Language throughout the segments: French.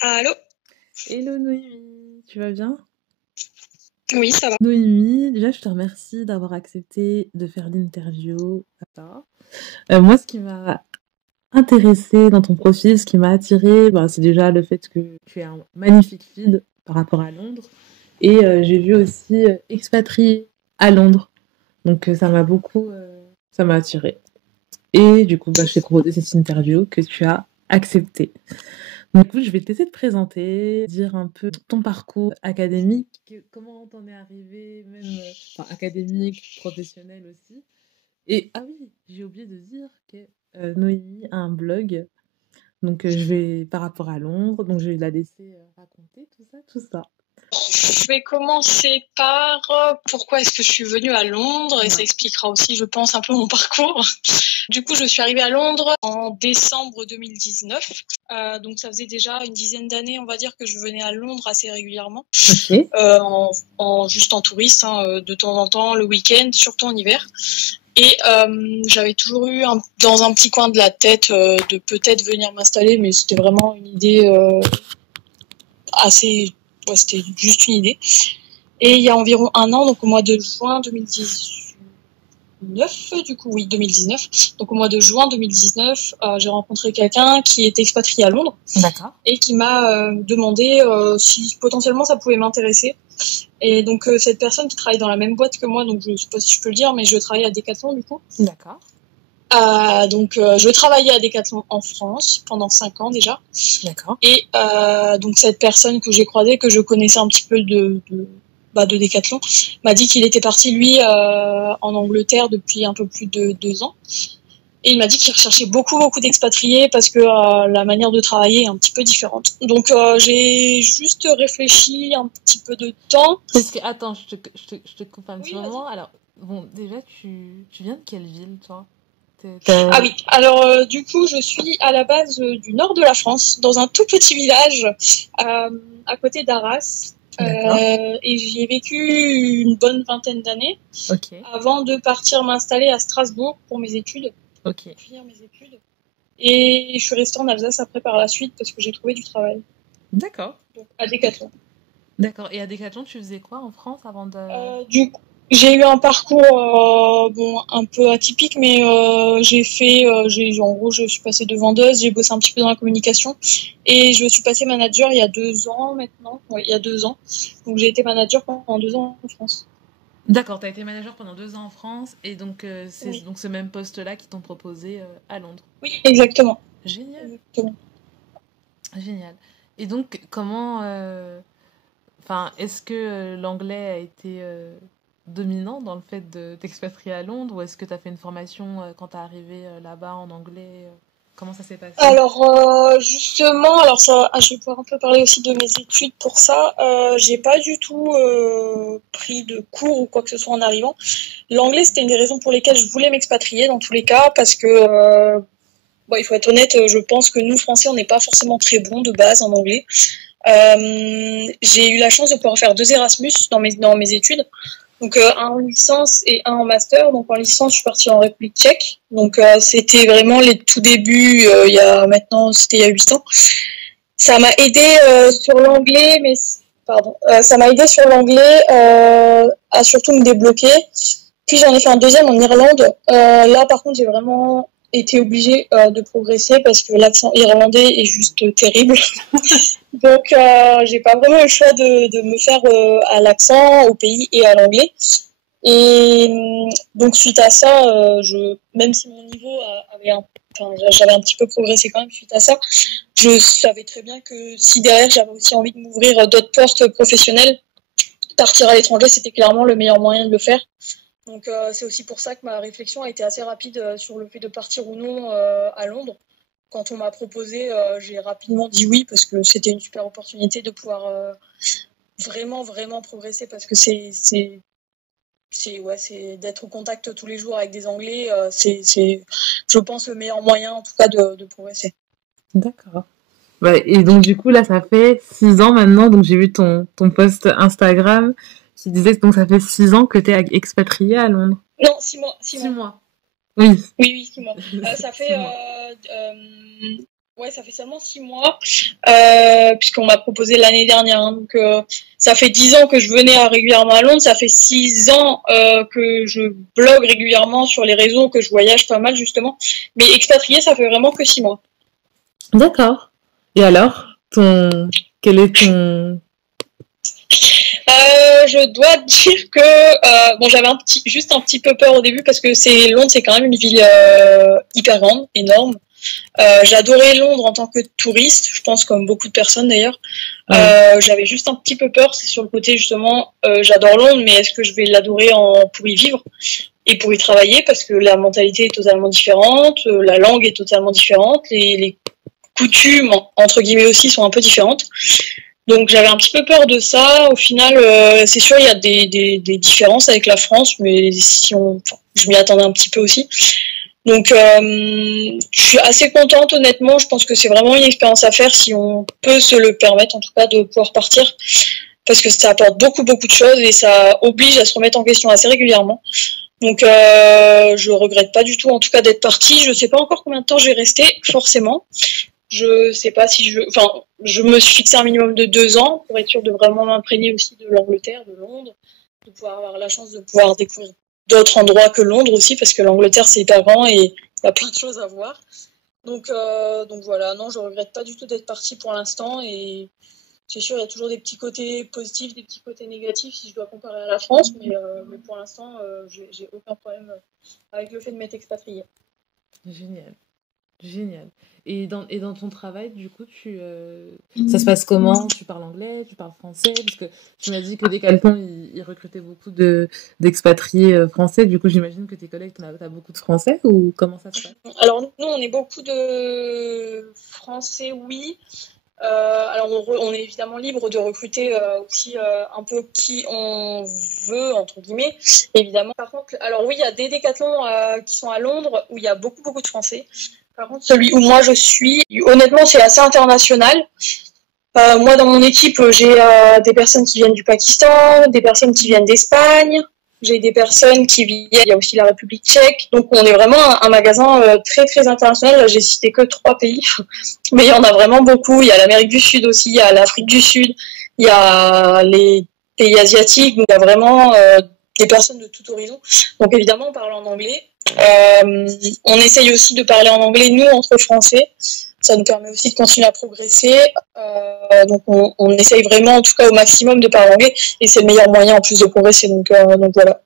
Allô? Hello Noémie, tu vas bien? Oui, ça va. Noémie, déjà je te remercie d'avoir accepté de faire l'interview. Moi, ce qui m'a intéressée dans ton profil, ce qui m'a attirée, c'est déjà le fait que tu es un magnifique feed par rapport à Londres. Et j'ai vu aussi expatrié à Londres. Donc ça m'a beaucoup ça m'a attirée. Et du coup, je t'ai proposé cette interview que tu as acceptée. Du coup, je vais te laisser te présenter, dire un peu ton parcours académique, comment t'en es arrivé, même académique, professionnel aussi. Et ah oui, j'ai oublié de dire que Noémie a un blog, donc je vais par rapport à Londres, donc je vais la laisser raconter tout ça. Je vais commencer par pourquoi est-ce que je suis venue à Londres et ça expliquera aussi, je pense, un peu mon parcours. Du coup, je suis arrivée à Londres en décembre 2019. Donc, ça faisait déjà une dizaine d'années, on va dire, que je venais à Londres assez régulièrement. Ok. Juste en touriste, de temps en temps, le week-end, surtout en hiver. Et j'avais toujours eu dans un petit coin de la tête de peut-être venir m'installer, mais c'était vraiment une idée assez... Ouais, c'était juste une idée. Et il y a environ un an, donc au mois de juin 2019, oui, 2019. Donc au mois de juin 2019, j'ai rencontré quelqu'un qui était expatrié à Londres. D'accord. Et qui m'a demandé si potentiellement ça pouvait m'intéresser. Et donc cette personne qui travaille dans la même boîte que moi, donc je ne sais pas si je peux le dire, mais je travaille à Decathlon du coup. D'accord. Donc je travaillais à Decathlon en France pendant 5 ans déjà. D'accord. Et donc cette personne que j'ai croisée, que je connaissais un petit peu de Decathlon, m'a dit qu'il était parti lui en Angleterre depuis un peu plus de 2 ans. Et il m'a dit qu'il recherchait beaucoup d'expatriés parce que la manière de travailler est un petit peu différente. Donc j'ai juste réfléchi un petit peu de temps. Parce que attends, je te coupe un petit moment. Vas-y. Alors bon, déjà tu viens de quelle ville toi? Ah oui, alors du coup je suis à la base du nord de la France, dans un tout petit village à côté d'Arras. Et j'y ai vécu une bonne vingtaine d'années avant de partir m'installer à Strasbourg pour mes études. Finir mes études. Et je suis restée en Alsace après par la suite parce que j'ai trouvé du travail. D'accord. Donc à Decathlon. D'accord. Et à Decathlon, tu faisais quoi en France avant de... Du coup, j'ai eu un parcours un peu atypique, mais en gros, je suis passée de vendeuse, j'ai bossé un petit peu dans la communication et je suis passée manager il y a 2 ans maintenant. Oui, il y a 2 ans. Donc j'ai été manager pendant 2 ans en France. D'accord, tu as été manager pendant 2 ans en France et donc c'est Oui. donc ce même poste-là qui t'ont proposé à Londres. Oui, exactement. Génial. Exactement. Génial. Et donc comment... est-ce que l'anglais a été dominant dans le fait de t'expatrier à Londres ou est-ce que tu as fait une formation quand tu es arrivé là-bas en anglais Comment ça s'est passé? Alors justement, ça, je vais pouvoir un peu parler aussi de mes études pour ça. J'ai pas du tout pris de cours ou quoi que ce soit en arrivant. L'anglais, c'était une des raisons pour lesquelles je voulais m'expatrier dans tous les cas, parce que il faut être honnête, je pense que nous Français, on n'est pas forcément très bons de base en anglais. J'ai eu la chance de pouvoir faire 2 Erasmus dans mes études. Donc un en licence et un en master. Donc en licence, je suis partie en République tchèque. Donc c'était vraiment les tout débuts, c'était il y a 8 ans. Ça m'a aidé sur l'anglais, ça m'a aidé sur l'anglais à surtout me débloquer. Puis j'en ai fait un deuxième en Irlande. Là par contre, j'ai vraiment été obligée de progresser parce que l'accent irlandais est juste terrible. Donc j'ai pas vraiment eu le choix de me faire à l'accent, au pays et à l'anglais. Et donc suite à ça, même si mon niveau j'avais un petit peu progressé quand même suite à ça, je savais très bien que si derrière j'avais aussi envie de m'ouvrir d'autres portes professionnelles, partir à l'étranger c'était clairement le meilleur moyen de le faire. Donc c'est aussi pour ça que ma réflexion a été assez rapide sur le fait de partir ou non à Londres. Quand on m'a proposé, j'ai rapidement dit oui parce que c'était une super opportunité de pouvoir vraiment progresser parce que c'est d'être au contact tous les jours avec des Anglais, c'est je pense le meilleur moyen en tout cas de progresser. D'accord. Et donc du coup là ça fait 6 ans maintenant, donc j'ai vu ton post Instagram qui disait donc ça fait 6 ans que tu es expatriée à Londres. Non, 6 mois. 6 mois. Oui. Oui, 6 mois. Ça fait 6 mois. ouais, ça fait seulement 6 mois, puisqu'on m'a proposé l'année dernière. Hein. Donc, ça fait 10 ans que je venais régulièrement à Londres. Ça fait 6 ans que je blogue régulièrement sur les réseaux, que je voyage pas mal justement. Mais expatrié, ça fait vraiment que 6 mois. D'accord. Et alors, quel est ton... Je dois dire que bon, j'avais juste un petit peu peur au début parce que Londres, c'est quand même une ville hyper grande, énorme. J'adorais Londres en tant que touriste, je pense comme beaucoup de personnes d'ailleurs. J'avais juste un petit peu peur, c'est sur le côté justement, j'adore Londres, mais est-ce que je vais l'adorer pour y vivre et pour y travailler, parce que la mentalité est totalement différente, la langue est totalement différente, les coutumes entre guillemets aussi sont un peu différentes. Donc j'avais un petit peu peur de ça. Au final, c'est sûr, il y a des différences avec la France, mais je m'y attendais un petit peu aussi. Donc je suis assez contente, honnêtement. Je pense que c'est vraiment une expérience à faire si on peut se le permettre, en tout cas, de pouvoir partir, parce que ça apporte beaucoup de choses et ça oblige à se remettre en question assez régulièrement. Donc je regrette pas du tout, en tout cas, d'être partie. Je sais pas encore combien de temps je vais rester, forcément. Je sais pas si je me suis fixé un minimum de 2 ans pour être sûre de vraiment m'imprégner aussi de l'Angleterre, de Londres, de pouvoir avoir la chance de pouvoir découvrir d'autres endroits que Londres aussi, parce que l'Angleterre c'est hyper grand et il y a plein de choses à voir. Donc voilà, non, je regrette pas du tout d'être partie pour l'instant, et c'est sûr, il y a toujours des petits côtés positifs, des petits côtés négatifs si je dois comparer à la France, mais pour l'instant, j'ai aucun problème avec le fait de m'être expatriée. Génial. Génial. Et dans ton travail, du coup, ça se passe comment? Tu parles anglais, tu parles français? Parce que tu m'as dit que Decathlon, ils recrutaient beaucoup d'expatriés français. Du coup, j'imagine que tes collègues, t'as beaucoup de français, ou comment ça se passe? Alors, nous, on est beaucoup de français, oui. Alors, on est évidemment libre de recruter aussi un peu qui on veut, entre guillemets, évidemment. Par contre, alors oui, il y a des Décathlons qui sont à Londres où il y a beaucoup de Français. Par contre, celui où moi je suis, honnêtement, c'est assez international. Moi, dans mon équipe, j'ai des personnes qui viennent du Pakistan, des personnes qui viennent d'Espagne, j'ai des personnes qui viennent, il y a aussi la République tchèque. Donc, on est vraiment un magasin très international. J'ai cité que 3 pays, mais il y en a vraiment beaucoup. Il y a l'Amérique du Sud aussi, il y a l'Afrique du Sud, il y a les pays asiatiques. Donc, il y a vraiment des personnes de tout horizon. Donc, évidemment, on parle en anglais. On essaye aussi de parler en anglais, nous, entre Français. Ça nous permet aussi de continuer à progresser. Donc, on essaye vraiment, en tout cas, au maximum de parler anglais. Et c'est le meilleur moyen, en plus, de progresser. Donc voilà.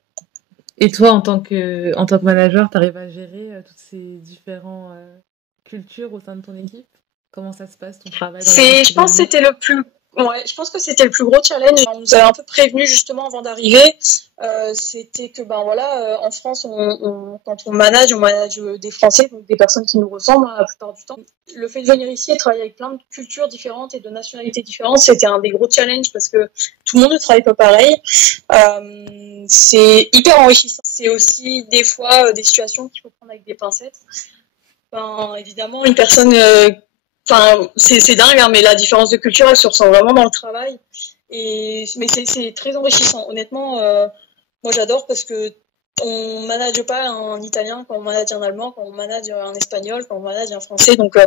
Et toi, en tant que manager, tu arrives à gérer toutes ces différentes cultures au sein de ton équipe? Comment ça se passe, ton travail dans la Je pense que c'était le plus... Ouais, je pense que c'était le plus gros challenge. On nous avait un peu prévenu justement avant d'arriver. C'était que en France, quand on manage des Français, donc des personnes qui nous ressemblent la plupart du temps. Le fait de venir ici et travailler avec plein de cultures différentes et de nationalités différentes, c'était un des gros challenges parce que tout le monde ne travaille pas pareil. C'est hyper enrichissant. C'est aussi des fois des situations qu'il faut prendre avec des pincettes. Évidemment, une personne... c'est dingue, hein, mais la différence de culture, elle se ressent vraiment dans le travail. Mais c'est très enrichissant. Honnêtement, moi j'adore parce que on manage pas un italien quand on manage un allemand, quand on manage un espagnol, quand on manage un français. Donc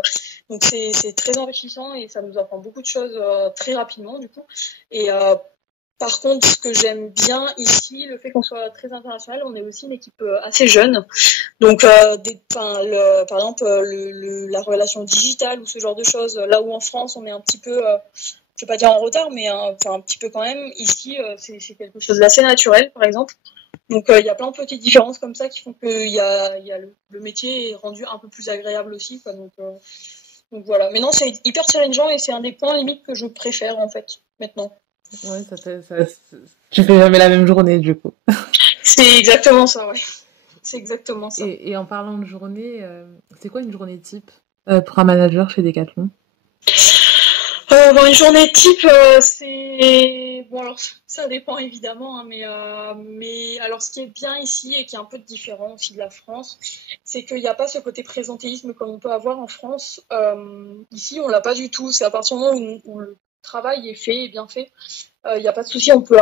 c'est très enrichissant et ça nous apprend beaucoup de choses très rapidement du coup. Et par contre, ce que j'aime bien ici, le fait qu'on soit très international, on est aussi une équipe assez jeune. Donc, par exemple, la relation digitale ou ce genre de choses, là où en France, on est un petit peu, je vais pas dire en retard, mais un petit peu quand même. Ici, c'est quelque chose d'assez naturel, par exemple. Donc, il y a plein de petites différences comme ça qui font que le métier est rendu un peu plus agréable aussi, quoi. Donc voilà. Mais non, c'est hyper challengeant et c'est un des points limite que je préfère, en fait, maintenant. Ouais, tu fais jamais la même journée, du coup. C'est exactement ça, ouais. C'est exactement ça. Et en parlant de journée, c'est quoi une journée type pour un manager chez Decathlon? Une journée type, c'est... Bon, alors, ça dépend évidemment, hein, mais alors, ce qui est bien ici et qui est un peu différent aussi de la France, c'est qu'il n'y a pas ce côté présentéisme comme on peut avoir en France. Ici, on l'a pas du tout. C'est à partir du moment où le travail est fait et bien fait, il n'y a pas de souci. On peut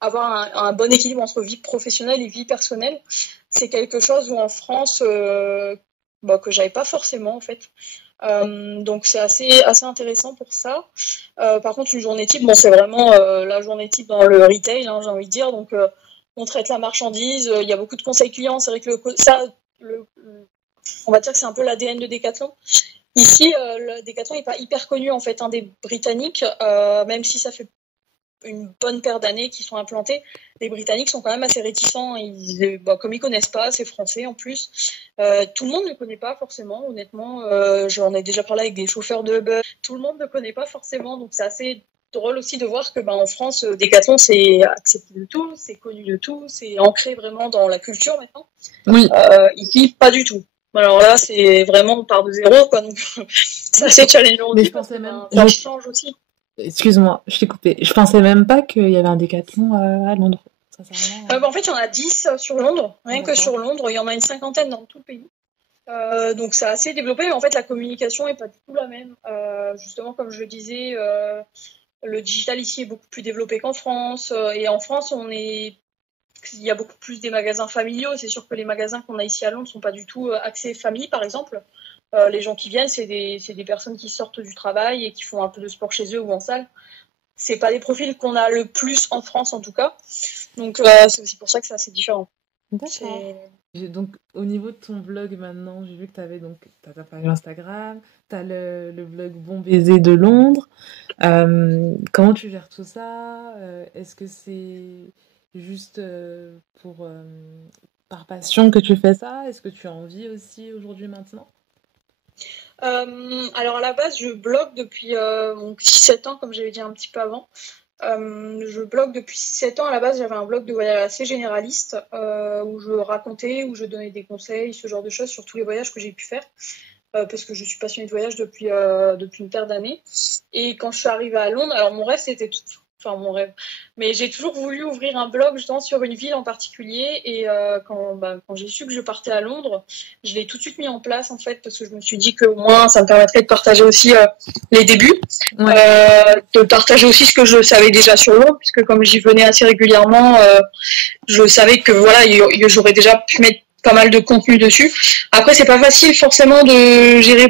avoir un bon équilibre entre vie professionnelle et vie personnelle. C'est quelque chose où en France, que j'avais pas forcément en fait. Donc c'est assez intéressant pour ça. Par contre, une journée type, c'est vraiment la journée type dans le retail, hein, j'ai envie de dire. Donc on traite la marchandise, il y a beaucoup de conseils clients. C'est vrai que on va dire que c'est un peu l'ADN de Decathlon. Ici, le Decathlon n'est pas hyper connu en fait, des Britanniques, même si ça fait une bonne paire d'années qu'ils sont implantés. Les Britanniques sont quand même assez réticents. Comme ils connaissent pas, c'est français en plus. Tout le monde ne connaît pas forcément, honnêtement. J'en ai déjà parlé avec des chauffeurs de Uber. Tout le monde ne connaît pas forcément, donc c'est assez drôle aussi de voir que en France, Decathlon, c'est accepté de tout, c'est connu de tout, c'est ancré vraiment dans la culture maintenant. Oui. Ici, pas du tout. Alors là, c'est vraiment on part de zéro, quoi. Donc, c'est assez challengeant aussi. Mais je pensais même. Ça change aussi. Excuse-moi, je t'ai coupé. Je pensais même pas qu'il y avait un Decathlon à Londres. En fait, il y en a 10 sur Londres. Rien que sur Londres, il y en a une cinquantaine dans tout le pays. Donc, c'est assez développé, mais en fait, la communication n'est pas du tout la même. Justement, comme je le disais, le digital ici est beaucoup plus développé qu'en France. Et en France, il y a beaucoup plus des magasins familiaux. C'est sûr que les magasins qu'on a ici à Londres ne sont pas du tout axés famille, par exemple. Les gens qui viennent, c'est des personnes qui sortent du travail et qui font un peu de sport chez eux ou en salle. C'est pas des profils qu'on a le plus en France, en tout cas. Donc, c'est aussi pour ça que c'est assez différent. D'accord. Donc, au niveau de ton blog maintenant, j'ai vu que tu avais ta page Instagram, tu as le blog Bon Baiser de Londres. Comment tu gères tout ça? Est-ce que c'est juste par passion que tu fais ça? Est-ce que tu as envie aussi aujourd'hui maintenant? Alors à la base, je blogue depuis 6-7 ans, comme j'avais dit un petit peu avant. Je blogue depuis 6-7 ans. À la base, j'avais un blog de voyage assez généraliste où je racontais, où je donnais des conseils, ce genre de choses sur tous les voyages que j'ai pu faire. Parce que je suis passionnée de voyage depuis une paire d'années. Et quand je suis arrivée à Londres, alors mon rêve, c'était mon rêve. Mais j'ai toujours voulu ouvrir un blog justement sur une ville en particulier. Et quand j'ai su que je partais à Londres, je l'ai tout de suite mis en place en fait parce que je me suis dit qu'au moins ça me permettrait de partager aussi les débuts, de partager aussi ce que je savais déjà sur Londres, puisque comme j'y venais assez régulièrement, je savais que voilà, j'aurais déjà pu mettre pas mal de contenu dessus. Après, c'est pas facile forcément de gérer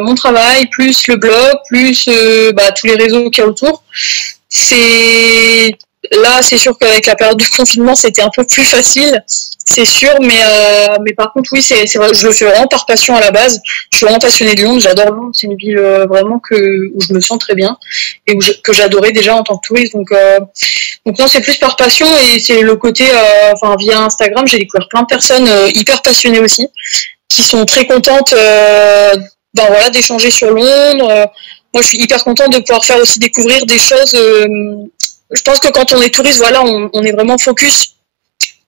mon travail, plus le blog, plus tous les réseaux qu'il y a autour. C'est sûr qu'avec la période de confinement, c'était un peu plus facile, c'est sûr, mais par contre, oui, c'est vrai, je le fais vraiment par passion à la base. Je suis vraiment passionnée de Londres, j'adore Londres, c'est une ville vraiment où je me sens très bien et que j'adorais déjà en tant que touriste. Donc non, c'est plus par passion et c'est le côté, via Instagram, j'ai découvert plein de personnes hyper passionnées aussi, qui sont très contentes d'échanger sur Londres. Moi, je suis hyper contente de pouvoir faire aussi découvrir des choses. Je pense que quand on est touriste, voilà, on est vraiment focus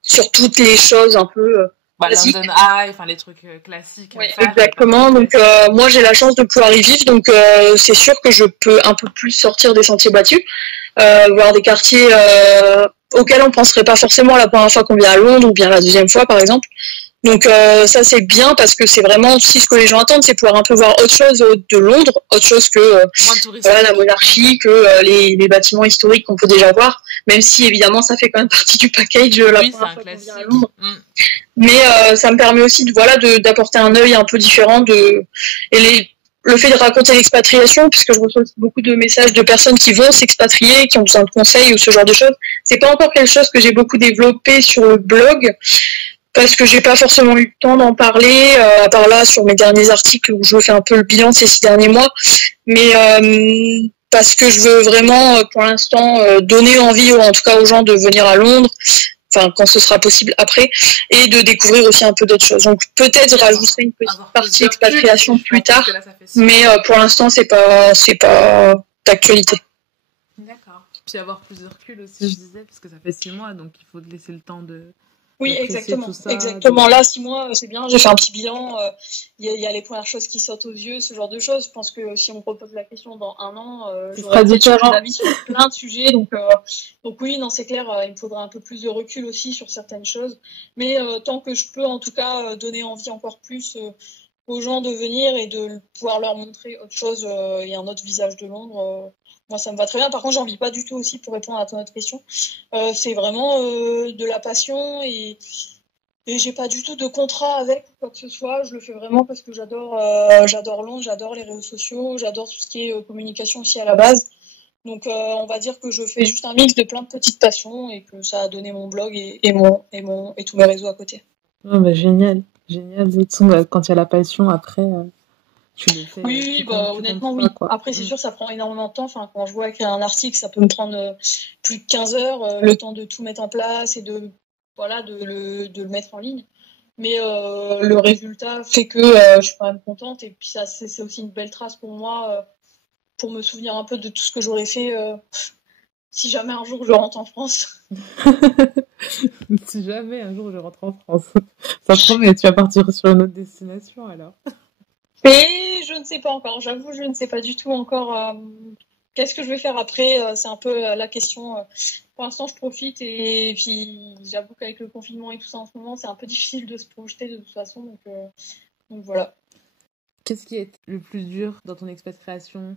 sur toutes les choses un peu classiques. London Eye, les trucs classiques. Oui, exactement. Donc, moi, j'ai la chance de pouvoir y vivre. Donc, c'est sûr que je peux un peu plus sortir des sentiers battus, voir des quartiers auxquels on penserait pas forcément la première fois qu'on vient à Londres ou bien la deuxième fois, par exemple. Donc ça c'est bien parce que c'est vraiment aussi ce que les gens attendent, c'est pouvoir un peu voir autre chose de Londres, autre chose que la monarchie, que les bâtiments historiques qu'on peut déjà voir, même si évidemment ça fait quand même partie du package la première fois qu'on vient à Londres. Mais ça me permet aussi d'apporter un œil un peu différent le fait de raconter l'expatriation, puisque je reçois beaucoup de messages de personnes qui vont s'expatrier, qui ont besoin de conseils ou ce genre de choses. C'est pas encore quelque chose que j'ai beaucoup développé sur le blog, parce que j'ai pas forcément eu le temps d'en parler, à part là sur mes derniers articles où je fais un peu le bilan de ces 6 derniers mois, mais parce que je veux vraiment pour l'instant donner envie, en tout cas aux gens de venir à Londres, quand ce sera possible après, et de découvrir aussi un peu d'autres choses. Donc peut-être je rajouterai une petite partie expatriation plus tard, mais pour l'instant c'est pas d'actualité. D'accord. Puis avoir plus de recul aussi, je disais, parce que ça fait 6 mois, donc il faut laisser le temps de... Oui, exactement. Exactement. Là, 6 mois, c'est bien. J'ai fait un petit bilan. Il y a les premières choses qui sautent aux yeux, ce genre de choses. Je pense que si on me repose la question dans 1 an, j'aurai peut-être changé d'avis sur plein de sujets. Donc oui, non, c'est clair. Il me faudra un peu plus de recul aussi sur certaines choses. Mais tant que je peux, en tout cas, donner envie encore plus aux gens de venir et de pouvoir leur montrer autre chose et un autre visage de Londres. moi, ça me va très bien. Par contre, j'en vis pas du tout aussi pour répondre à ton autre question. C'est vraiment de la passion et j'ai pas du tout de contrat avec ou quoi que ce soit. Je le fais vraiment parce que j'adore Londres, j'adore les réseaux sociaux, j'adore tout ce qui est communication aussi à la base. Donc, on va dire que je fais juste un mix de plein de petites passions et que ça a donné mon blog et tous mes réseaux à côté. Oh, bah, génial, génial. De toute façon, bah, quand il y a la passion, après, tu le fais, Oui, bah tu comptes honnêtement, pas, oui. quoi. Après, c'est sûr, ça prend énormément de temps. Enfin, quand je vois écrire un article, ça peut me prendre plus de 15 heures, le temps de tout mettre en place et de le mettre en ligne. Mais le résultat fait que je suis quand même contente. Et puis ça, c'est aussi une belle trace pour moi, pour me souvenir un peu de tout ce que j'aurais fait si jamais un jour je rentre en France. Si jamais un jour je rentre en France, ça promet, tu vas partir sur une autre destination alors. Et je ne sais pas encore. J'avoue, je ne sais pas du tout encore qu'est-ce que je vais faire après. C'est un peu la question. Pour l'instant, je profite et puis j'avoue qu'avec le confinement et tout ça en ce moment, c'est un peu difficile de se projeter de toute façon. Donc voilà. Qu'est-ce qui est le plus dur dans ton expatriation?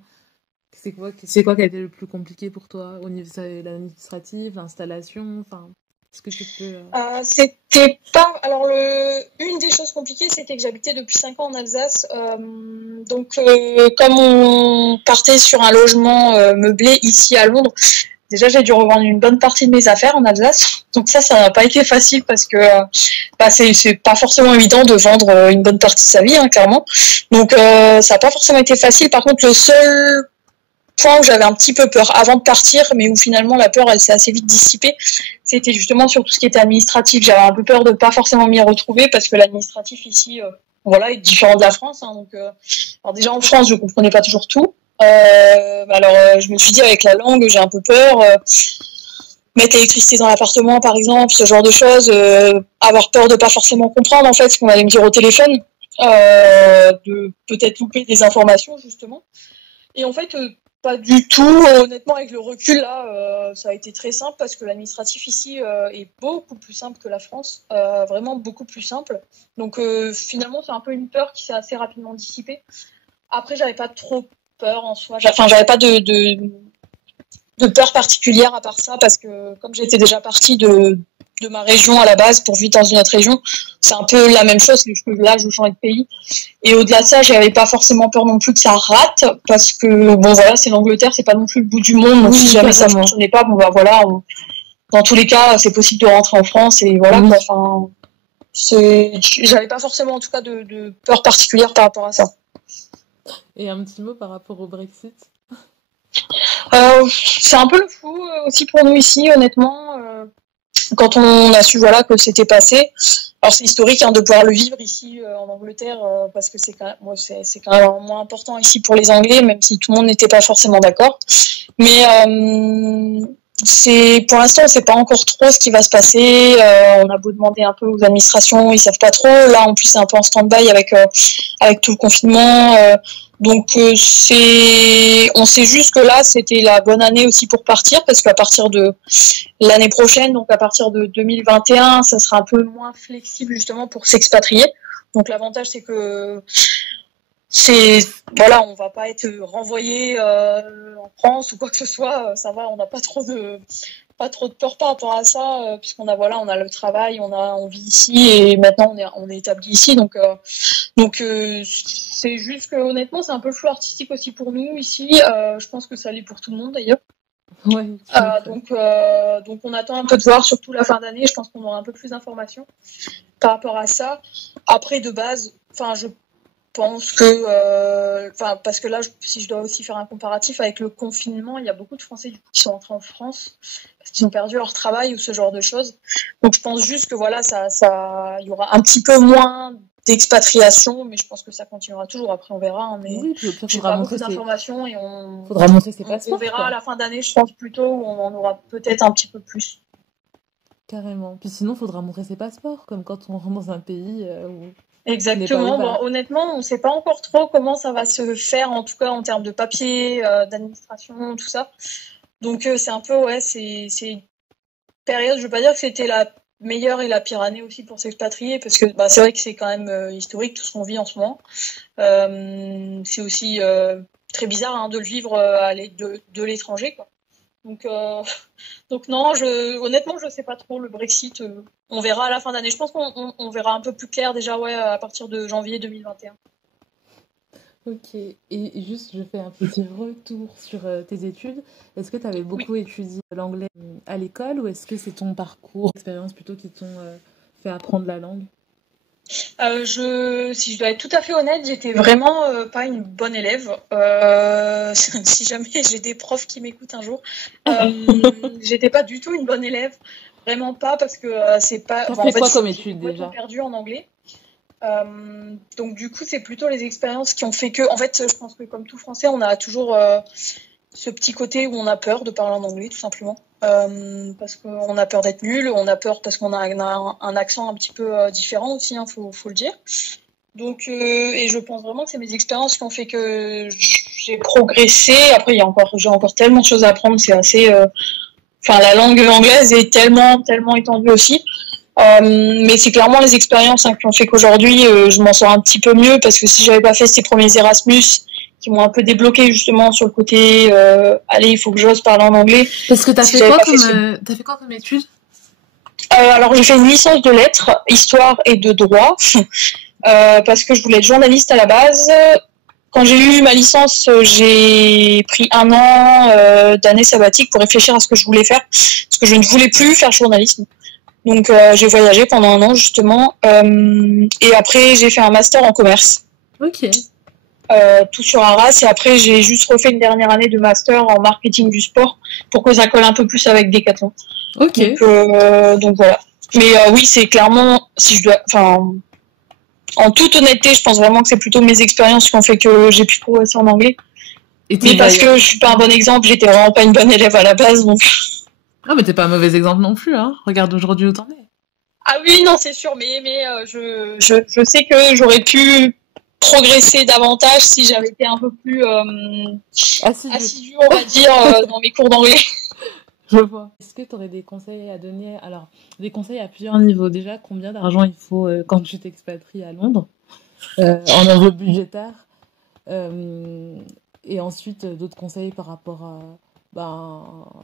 C'est quoi qui a été le plus compliqué pour toi au niveau de l'administratif, l'installation, enfin, est-ce que tu peux... C'était pas. Alors, une des choses compliquées, c'était que j'habitais depuis 5 ans en Alsace. Donc, comme on partait sur un logement meublé ici à Londres, déjà j'ai dû revendre une bonne partie de mes affaires en Alsace. Donc ça n'a pas été facile parce que c'est pas forcément évident de vendre une bonne partie de sa vie, hein, clairement. Donc ça n'a pas forcément été facile. Par contre, le seul point où j'avais un petit peu peur avant de partir, mais où finalement la peur elle s'est assez vite dissipée, c'était justement sur tout ce qui était administratif. J'avais un peu peur de pas forcément m'y retrouver parce que l'administratif ici, voilà, est différent de la France. Hein, donc, alors déjà en France, je comprenais pas toujours tout. Je me suis dit avec la langue, j'ai un peu peur. Mettre l'électricité dans l'appartement, par exemple, ce genre de choses. Avoir peur de pas forcément comprendre en fait ce qu'on allait me dire au téléphone, de peut-être louper des informations justement. Et en fait, pas du tout. Honnêtement, avec le recul, là, ça a été très simple parce que l'administratif ici est beaucoup plus simple que la France. Vraiment beaucoup plus simple. Donc, finalement, c'est un peu une peur qui s'est assez rapidement dissipée. Après, j'avais pas trop peur en soi. Enfin, j'avais pas de peur particulière à part ça parce que comme j'étais déjà partie de ma région à la base pour vivre dans une autre région, c'est un peu la même chose, c'est juste que là, je change de pays. Et au-delà de ça, j'avais pas forcément peur non plus que ça rate, parce que bon voilà, c'est l'Angleterre, c'est pas non plus le bout du monde, donc Oui, si jamais ça carrément. fonctionnait pas, bon bah voilà, dans tous les cas, c'est possible de rentrer en France et voilà Oui. quoi. Enfin, j'avais pas forcément en tout cas de peur particulière par rapport à ça. Et un petit mot par rapport au Brexit? C'est un peu le flou aussi pour nous ici, honnêtement. Quand on a su voilà que c'était passé. Alors c'est historique hein, de pouvoir le vivre ici en Angleterre parce que c'est quand même, moi, c'est quand même moins important ici pour les Anglais, même si tout le monde n'était pas forcément d'accord. Mais pour l'instant on ne sait pas encore trop ce qui va se passer. On a beau demander un peu aux administrations, ils savent pas trop. Là en plus c'est un peu en stand-by avec tout le confinement. Donc on sait juste que là c'était la bonne année aussi pour partir parce qu'à partir de l'année prochaine, donc à partir de 2021, ça sera un peu moins flexible justement pour s'expatrier. Donc l'avantage c'est que voilà, on va pas être renvoyé en France ou quoi que ce soit. Ça va, on n'a pas trop de peur par rapport à ça puisqu'on a on a le travail, on vit ici et maintenant on est établi ici. Donc c'est juste que honnêtement c'est un peu le flou artistique aussi pour nous ici. Je pense que ça l'est pour tout le monde d'ailleurs. Ouais. Donc on attend un peu de voir, surtout la fin d'année. Je pense qu'on aura un peu plus d'informations par rapport à ça. Après de base, enfin je pense que, parce que là, si je dois aussi faire un comparatif avec le confinement, il y a beaucoup de Français du coup, qui sont entrés en France parce qu'ils ont perdu leur travail ou ce genre de choses. Donc je pense juste que voilà, il y aura un petit peu moins d'expatriation, mais je pense que ça continuera toujours. Après, on verra. Hein, mais Oui, puis au pire, j'ai pas beaucoup d'informations et faudra montrer ses on passeports, verra quoi. à la fin d'année, je pense plutôt, où on en aura peut-être un petit peu plus. Carrément. Puis sinon, faudra montrer ses passeports, comme quand on rentre dans un pays où Exactement. pas Bon, honnêtement, on ne sait pas encore trop comment ça va se faire, en tout cas en termes de papier, d'administration, tout ça. Donc c'est un peu, ouais, c'est une période, je ne veux pas dire que c'était meilleure et la pire année aussi pour s'expatrier, parce que c'est vrai que c'est quand même historique tout ce qu'on vit en ce moment. C'est aussi très bizarre de le vivre de l'étranger, quoi. Donc, non, honnêtement, je sais pas trop le Brexit. On verra à la fin d'année. Je pense qu'on verra un peu plus clair déjà, à partir de janvier 2021. Ok, et juste je fais un petit retour sur tes études. Est-ce que tu avais beaucoup étudié l'anglais à l'école ou est-ce que c'est ton parcours, expérience plutôt qui t'ont fait apprendre la langue? Si je dois être tout à fait honnête, j'étais vraiment pas une bonne élève. Si jamais j'ai des profs qui m'écoutent un jour, j'étais pas du tout une bonne élève, vraiment pas, parce que c'est pas. T'as fait quoi comme études déjà? Perdu en anglais. Donc du coup, c'est plutôt les expériences qui ont fait que, en fait, je pense que comme tout Français, on a toujours ce petit côté où on a peur de parler en anglais, tout simplement, parce qu'on a peur d'être nul, on a peur parce qu'on a un accent un petit peu différent aussi, faut le dire. Donc, et je pense vraiment que c'est mes expériences qui ont fait que j'ai progressé. Après, j'ai encore tellement de choses à apprendre, c'est assez. La langue anglaise est tellement étendue aussi. Mais c'est clairement les expériences qui ont fait qu'aujourd'hui je m'en sors un petit peu mieux, parce que si j'avais pas fait ces premiers Erasmus qui m'ont un peu débloqué justement sur le côté allez, il faut que j'ose parler en anglais. Parce que t'as fait quoi comme études? Alors j'ai fait une licence de lettres, histoire et de droit, parce que je voulais être journaliste à la base. Quand j'ai eu ma licence, j'ai pris 1 an d'année sabbatique pour réfléchir à ce que je voulais faire, parce que je ne voulais plus faire journalisme. Donc j'ai voyagé pendant 1 an justement, et après j'ai fait un master en commerce. Ok. Tout sur Arras, et après j'ai juste refait une dernière année de master en marketing du sport pour que ça colle un peu plus avec Decathlon. Ok. Donc voilà. Mais oui, c'est clairement, si je dois, en toute honnêteté, je pense vraiment que c'est plutôt mes expériences qui ont fait que j'ai pu progresser en anglais. Mais parce que je suis pas un bon exemple, j'étais vraiment pas une bonne élève à la base, donc. Ah, mais t'es pas un mauvais exemple non plus, hein. Regarde aujourd'hui où t'en es. Ah oui, non, c'est sûr, mais je sais que j'aurais pu progresser davantage si j'avais été un peu plus assidue, on va dire, dans mes cours d'anglais. Je vois. Est-ce que tu aurais des conseils à donner? Alors, des conseils à plusieurs niveaux. Déjà, combien d'argent il faut quand tu t'expatries à Londres en enveloppe budgétaire, et ensuite d'autres conseils par rapport à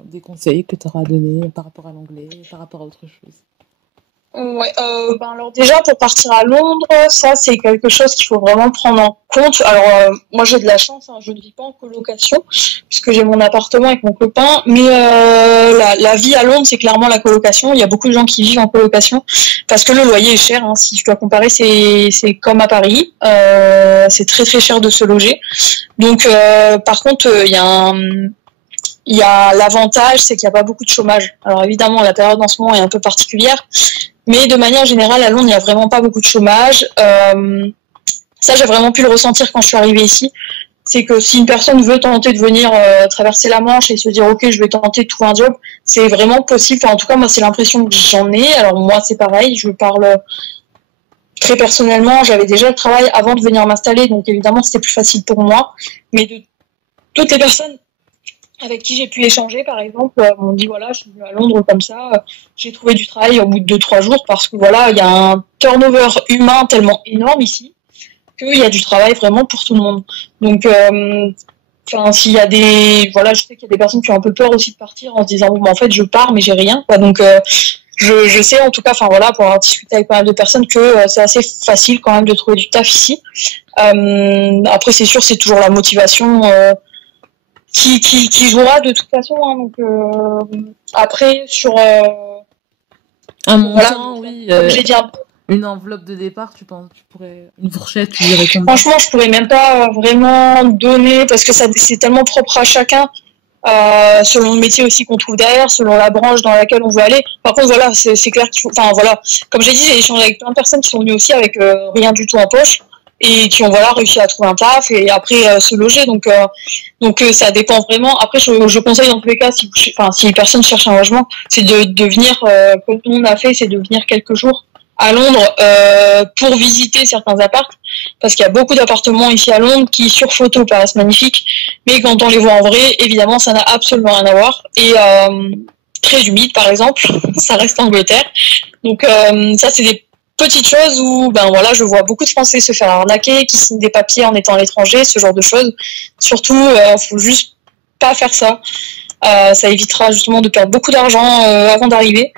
des conseils que tu auras à donner par rapport à l'anglais, par rapport à autre chose. Ouais, alors déjà pour partir à Londres, ça c'est quelque chose qu'il faut vraiment prendre en compte. Alors moi j'ai de la chance, je ne vis pas en colocation puisque j'ai mon appartement avec mon copain, mais la vie à Londres c'est clairement la colocation. Il y a beaucoup de gens qui vivent en colocation parce que le loyer est cher. Si je dois comparer, c'est comme à Paris, c'est très très cher de se loger. Donc par contre il y a l'avantage, c'est qu'il n'y a pas beaucoup de chômage. Alors évidemment, la période en ce moment est un peu particulière, mais de manière générale, à Londres, il n'y a vraiment pas beaucoup de chômage. Ça, j'ai vraiment pu le ressentir quand je suis arrivée ici. C'est que si une personne veut tenter de venir traverser la Manche et se dire « Ok, je vais tenter de trouver un job », c'est vraiment possible. En tout cas, moi, c'est l'impression que j'en ai. Alors moi, c'est pareil, je parle très personnellement. J'avais déjà le travail avant de venir m'installer, donc évidemment, c'était plus facile pour moi. Mais de toutes les personnes avec qui j'ai pu échanger, par exemple, m'ont dit voilà, je suis venue à Londres comme ça, j'ai trouvé du travail au bout de 2-3 jours parce que voilà, il y a un turnover humain tellement énorme ici qu'il y a du travail vraiment pour tout le monde. Donc, s'il y a je sais qu'il y a des personnes qui ont un peu peur aussi de partir en se disant bon, en fait, je pars mais j'ai rien, quoi. Donc, je sais en tout cas, pour avoir discuté avec pas mal de personnes, que c'est assez facile quand même de trouver du taf ici. Après, c'est sûr, c'est toujours la motivation. Qui jouera de toute façon. Donc après sur un montant, oui. Comme j'ai dit une enveloppe de départ, tu pourrais une fourchette, tu dirais combien? Franchement, je pourrais même pas vraiment donner parce que c'est tellement propre à chacun. Selon le métier aussi qu'on trouve derrière, selon la branche dans laquelle on veut aller. Par contre, voilà, c'est clair qu'il faut. Comme j'ai dit, j'ai échangé avec plein de personnes qui sont venues aussi avec rien du tout en poche et qui ont réussi à trouver un taf et après se loger. Donc ça dépend vraiment. Après, je conseille dans tous les cas, si les personnes cherchent un logement, c'est de venir, comme tout le monde a fait, c'est de venir quelques jours à Londres pour visiter certains apparts, parce qu'il y a beaucoup d'appartements ici à Londres qui sur photo paraissent magnifiques, mais quand on les voit en vrai, évidemment ça n'a absolument rien à voir. Et très humide par exemple, ça reste Angleterre, Donc ça, c'est des petites choses où ben voilà, je vois beaucoup de Français se faire arnaquer, qui signent des papiers en étant à l'étranger, ce genre de choses. Surtout, faut juste pas faire ça. Ça évitera justement de perdre beaucoup d'argent avant d'arriver.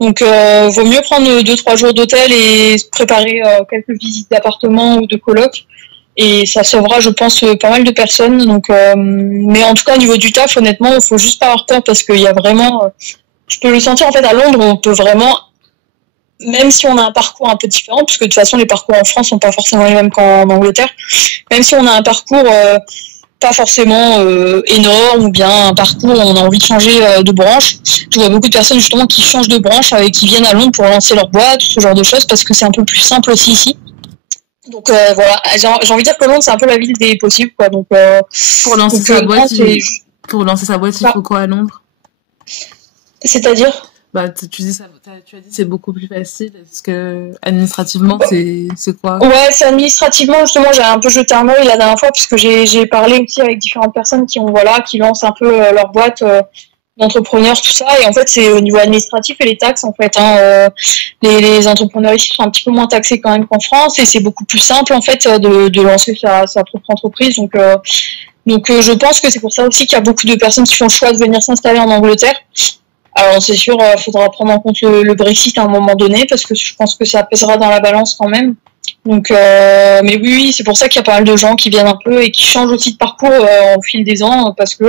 Donc, vaut mieux prendre 2-3 jours d'hôtel et préparer quelques visites d'appartements ou de coloc. Et ça sauvera, je pense, pas mal de personnes. Donc, mais en tout cas, au niveau du taf, honnêtement, il faut juste pas avoir peur parce qu'il y a vraiment, je peux le sentir en fait à Londres, on peut vraiment, même si on a un parcours un peu différent, puisque de toute façon les parcours en France sont pas forcément les mêmes qu'en Angleterre, même si on a un parcours pas forcément énorme ou bien un parcours où on a envie de changer de branche. Je vois beaucoup de personnes justement qui changent de branche, qui viennent à Londres pour lancer leur boîte, ce genre de choses, parce que c'est un peu plus simple aussi ici. Donc voilà, j'ai envie de dire que Londres c'est un peu la ville des possibles, quoi. Donc Pour lancer donc, sa boîte, c'est... pour lancer sa boîte, il faut quoi à Londres? C'est-à-dire? Bah, tu dis ça, tu as dit c'est beaucoup plus facile. Est-ce que administrativement, c'est quoi? Ouais, c'est administrativement, justement, j'ai un peu jeté un œil la dernière fois, puisque j'ai parlé aussi avec différentes personnes qui lancent un peu leur boîte d'entrepreneurs, tout ça. Et en fait, c'est au niveau administratif et les taxes, en fait. Les entrepreneurs ici sont un petit peu moins taxés quand même qu'en France, et c'est beaucoup plus simple, en fait, de lancer sa propre entreprise. Donc, je pense que c'est pour ça aussi qu'il y a beaucoup de personnes qui font le choix de venir s'installer en Angleterre. Alors c'est sûr, il faudra prendre en compte le Brexit à un moment donné, parce que je pense que ça pèsera dans la balance quand même. Donc, mais oui, c'est pour ça qu'il y a pas mal de gens qui viennent un peu et qui changent aussi de parcours au fil des ans, parce que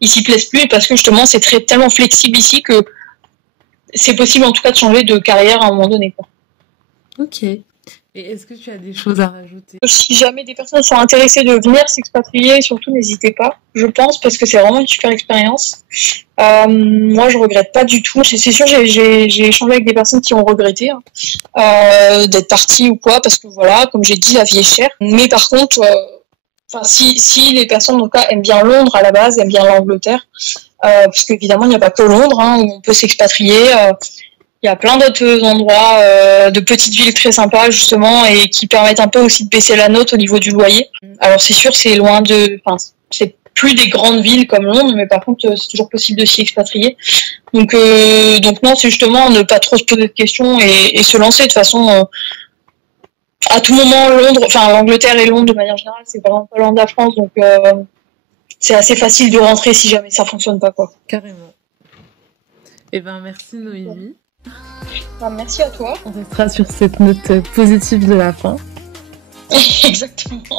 ils s'y plaisent plus et parce que justement c'est tellement flexible ici que c'est possible en tout cas de changer de carrière à un moment donné, quoi. Ok. Et est-ce que tu as des choses à rajouter? Si jamais des personnes sont intéressées de venir s'expatrier, surtout n'hésitez pas, je pense, parce que c'est vraiment une super expérience. Moi, je regrette pas du tout. C'est sûr, j'ai échangé avec des personnes qui ont regretté d'être parties ou quoi, parce que voilà, comme j'ai dit, la vie est chère. Mais par contre, si les personnes en tout cas aiment bien Londres à la base, aiment bien l'Angleterre, parce qu'évidemment, il n'y a pas que Londres où on peut s'expatrier. Il y a plein d'autres endroits de petites villes très sympas justement et qui permettent un peu aussi de baisser la note au niveau du loyer. Alors c'est sûr, c'est c'est plus des grandes villes comme Londres, mais par contre c'est toujours possible de s'y expatrier. Donc non, c'est justement ne pas trop se poser de questions et se lancer. De toute façon, à tout moment, l'Angleterre et Londres de manière générale, c'est vraiment pas loin de la France, donc c'est assez facile de rentrer si jamais ça fonctionne pas, quoi. Carrément. Eh ben merci Noémie. Merci à toi. On restera sur cette note positive de la fin. Exactement.